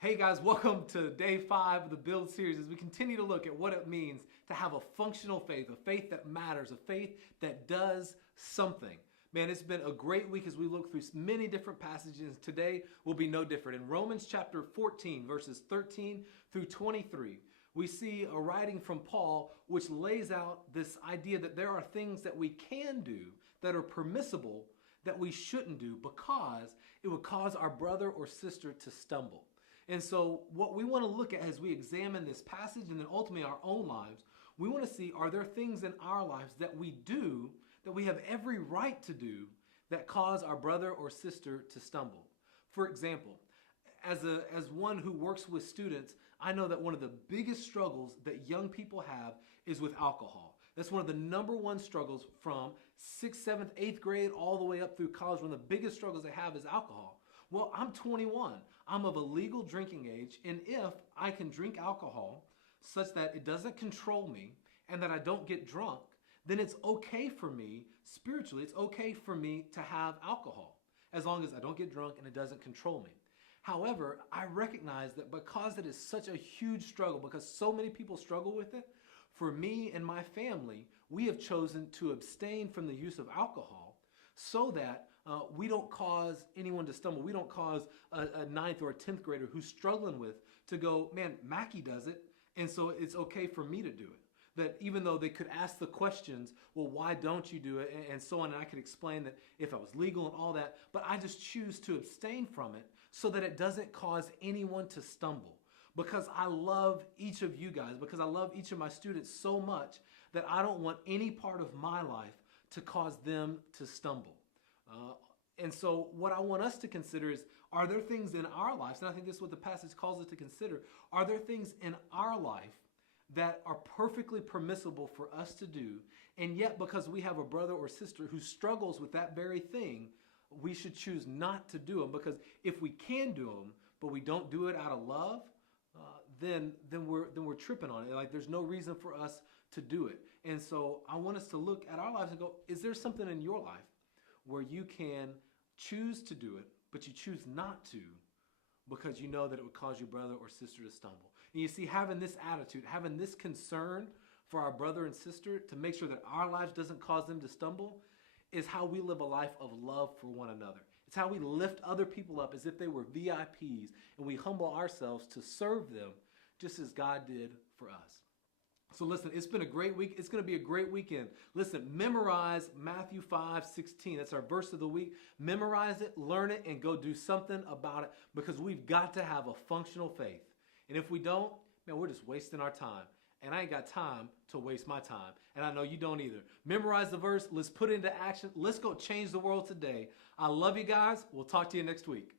Hey guys, welcome to day 5 of the Build series as we continue to look at what it means to have a functional faith, a faith that matters, a faith that does something. Man, it's been a great week as we look through many different passages. Today will be no different. In Romans chapter 14, verses 13 through 23, we see a writing from Paul which lays out this idea that there are things that we can do that are permissible that we shouldn't do because it would cause our brother or sister to stumble. And so what we want to look at as we examine this passage and then ultimately our own lives, we want to see, are there things in our lives that we do, that we have every right to do, that cause our brother or sister to stumble? For example, as one who works with students, I know that one of the biggest struggles that young people have is with alcohol. That's one of the number one struggles from 6th, 7th, 8th grade all the way up through college. One of the biggest struggles they have is alcohol. Well, I'm 21. I'm of a legal drinking age, and if I can drink alcohol such that it doesn't control me and that I don't get drunk, then it's okay for me, spiritually, it's okay for me to have alcohol as long as I don't get drunk and it doesn't control me. However, I recognize that because it is such a huge struggle, because so many people struggle with it, for me and my family, we have chosen to abstain from the use of alcohol so that we don't cause anyone to stumble. We don't cause a 9th or a 10th grader who's struggling with to go, man, Mackie does it, and so it's okay for me to do it. That even though they could ask the questions, well, why don't you do it, and so on, and I could explain that if I was legal and all that, but I just choose to abstain from it so that it doesn't cause anyone to stumble. Because I love each of you guys, because I love each of my students so much that I don't want any part of my life to cause them to stumble. And so what I want us to consider is, are there things in our lives, and I think this is what the passage calls us to consider, are there things in our life that are perfectly permissible for us to do, and yet because we have a brother or sister who struggles with that very thing, we should choose not to do them? Because if we can do them, but we don't do it out of love, then we're tripping on it. Like, there's no reason for us to do it. And so I want us to look at our lives and go, is there something in your life where you can choose to do it, but you choose not to because you know that it would cause your brother or sister to stumble? And you see, having this attitude, having this concern for our brother and sister to make sure that our lives doesn't cause them to stumble is how we live a life of love for one another. It's how we lift other people up as if they were VIPs, and we humble ourselves to serve them just as God did for us. So listen, it's been a great week. It's going to be a great weekend. Listen, memorize Matthew 5:16. That's our verse of the week. Memorize it, learn it, and go do something about it, because we've got to have a functional faith. And if we don't, man, we're just wasting our time. And I ain't got time to waste my time. And I know you don't either. Memorize the verse. Let's put it into action. Let's go change the world today. I love you guys. We'll talk to you next week.